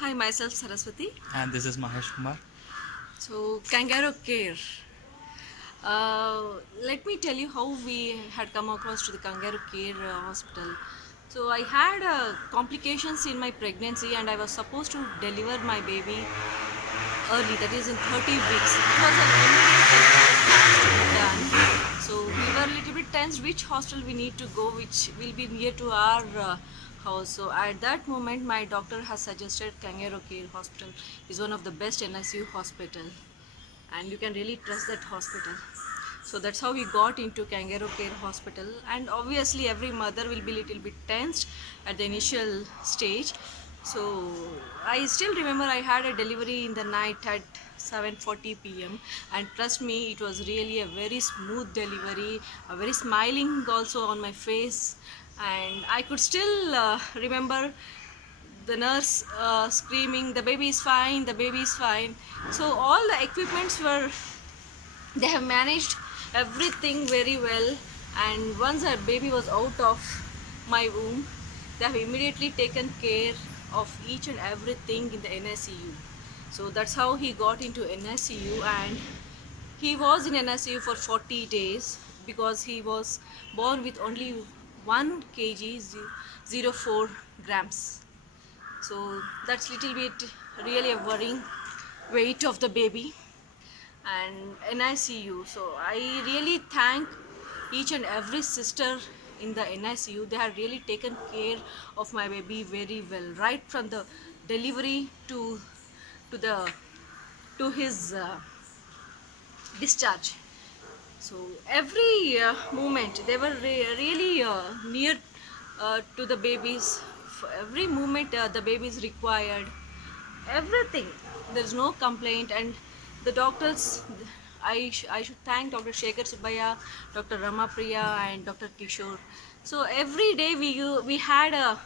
Hi, myself Saraswati. And this is Mahesh Kumar. So, kangaroo care. Let me tell you how we had come across to the kangaroo care hospital. So, I had complications in my pregnancy, and I was supposed to deliver my baby early, that is in 30 weeks. It was an immediate delivery that has to be done. So we were a little bit tense which hostel we need to go, which will be near to our house. So at that moment, my doctor has suggested Kangaroo Care Hospital is one of the best NICU hospital, and you can really trust that hospital. So that's how we got into Kangaroo Care Hospital, and obviously every mother will be little bit tensed at the initial stage. So I still remember I had a delivery in the night at 7:40 p.m. and trust me, it was really a very smooth delivery, a very smiling also on my face, and I could still remember the nurse screaming, the baby is fine, the baby is fine. So all the equipments were, they have managed everything very well, and once our baby was out of my womb, they have immediately taken care of each and everything in the NICU. So that's how he got into NICU, and he was in NICU for 40 days because he was born with only 1 kg 0.04 grams. So that's little bit really a worrying weight of the baby and NICU. So I really thank each and every sister in the NICU. They have really taken care of my baby very well, right from the delivery to the to his discharge. So every moment they were really near to the babies. For every moment the baby is required, everything, there's no complaint. And the doctors, I should thank Dr. Shekhar Subaya, Dr. Ramapriya and Dr. Kishore. So every day we had a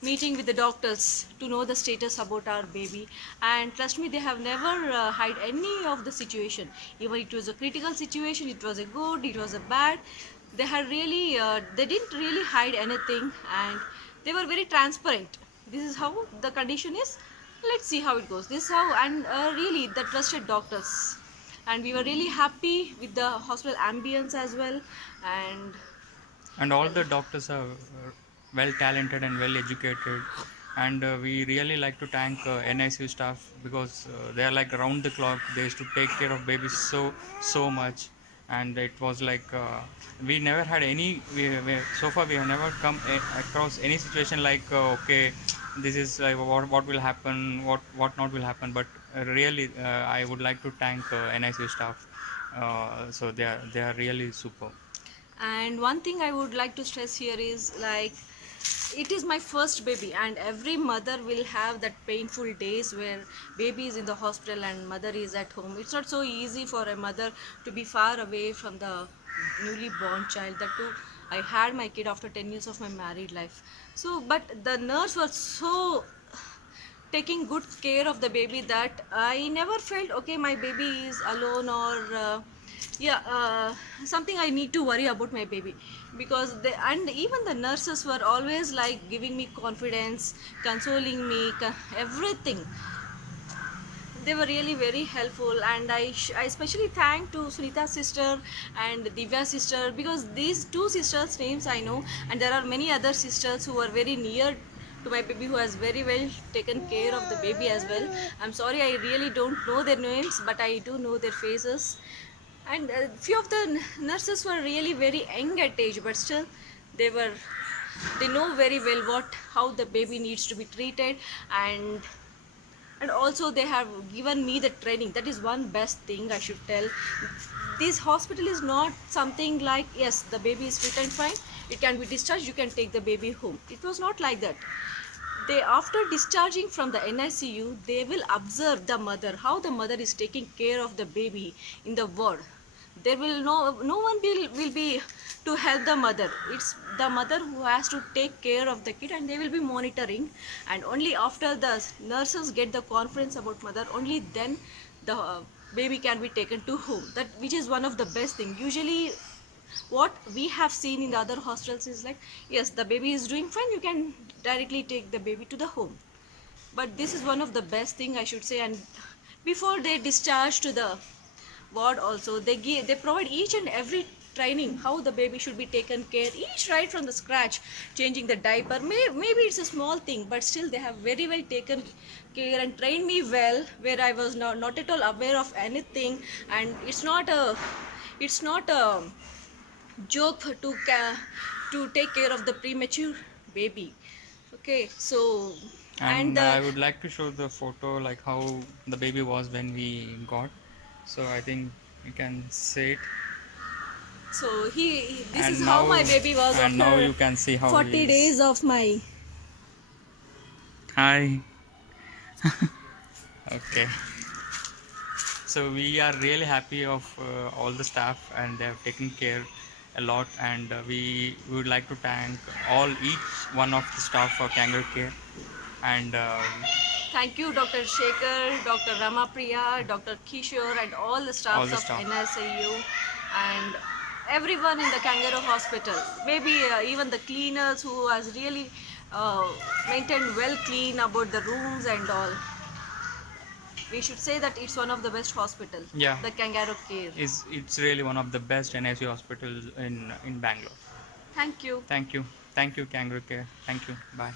meeting with the doctors to know the status about our baby, and trust me, they have never hide any of the situation. Even it was a critical situation, it was a good, it was a bad, they had really they didn't really hide anything, and they were very transparent. This is how the condition is, let's see how it goes, this is how. And really the trusted doctors, and we were really happy with the hospital ambience as well. And And all well, the doctors are well talented and well educated. And we really like to thank NICU staff because they are like around the clock. They used to take care of babies so much. And it was like we never had any. So far we have never come across any situation like okay, this is like what will happen, what not will happen. But really, I would like to thank NICU staff. So they are really super. and one thing I would like to stress here is like, it is my first baby, and every mother will have that painful days where baby is in the hospital and mother is at home. It's not so easy for a mother to be far away from the newly born child. That too, I had my kid after 10 years of my married life. So but the nurse was so taking good care of the baby that I never felt okay my baby is alone, or yeah something I need to worry about my baby, because they, and even the nurses were always like giving me confidence, consoling me, everything. They were really very helpful, and I especially thank to Sunita sister and Divya sister, because these two sisters names I know, and there are many other sisters who are very near to my baby, who has very well taken care of the baby as well. I'm sorry, I really don't know their names, but I do know their faces. And few of the nurses were really very young at age, but still they were, they know very well what, how the baby needs to be treated. And also they have given me the training. That is one best thing I should tell. This hospital is not something like, yes, the baby is fit and fine, it can be discharged, you can take the baby home. It was not like that. They, after discharging from the NICU, they will observe the mother, how the mother is taking care of the baby in the ward. There will no one will be to help the mother. It's the mother who has to take care of the kid, and they will be monitoring. And only after the nurses get the confidence about mother, only then the baby can be taken to home. That, which is one of the best thing. Usually what we have seen in the other hostels is like, yes, the baby is doing fine, you can directly take the baby to the home. but this is one of the best thing I should say. And before they discharge to the ward also, they provide each and every training how the baby should be taken care, each right from the scratch, changing the diaper. Maybe it's a small thing, but still they have very well taken care and trained me well, where I was not at all aware of anything. And it's not a joke to take care of the premature baby. Okay, so and And I would like to show the photo like how the baby was when we got. So I think you can see it. so this is And how now my baby was and now after you can see how 40 he days is. of my. Hi. Okay. So we are really happy of all the staff, and they have taken care a lot, and we would like to thank each one of the staff for Kangaroo Care. And Thank you, Dr. Shekhar, Dr. Ramapriya, Dr. Kishore, and all the all staffs the of staff. NSIU and everyone in the Kangaroo Hospital. Maybe even the cleaners who has really maintained well clean about the rooms and all. We should say that it's one of the best hospital, Yeah, the Kangaroo Care. is it's really one of the best NICU hospitals in Bangalore. Thank you. Thank you, Kangaroo Care. Thank you. Bye.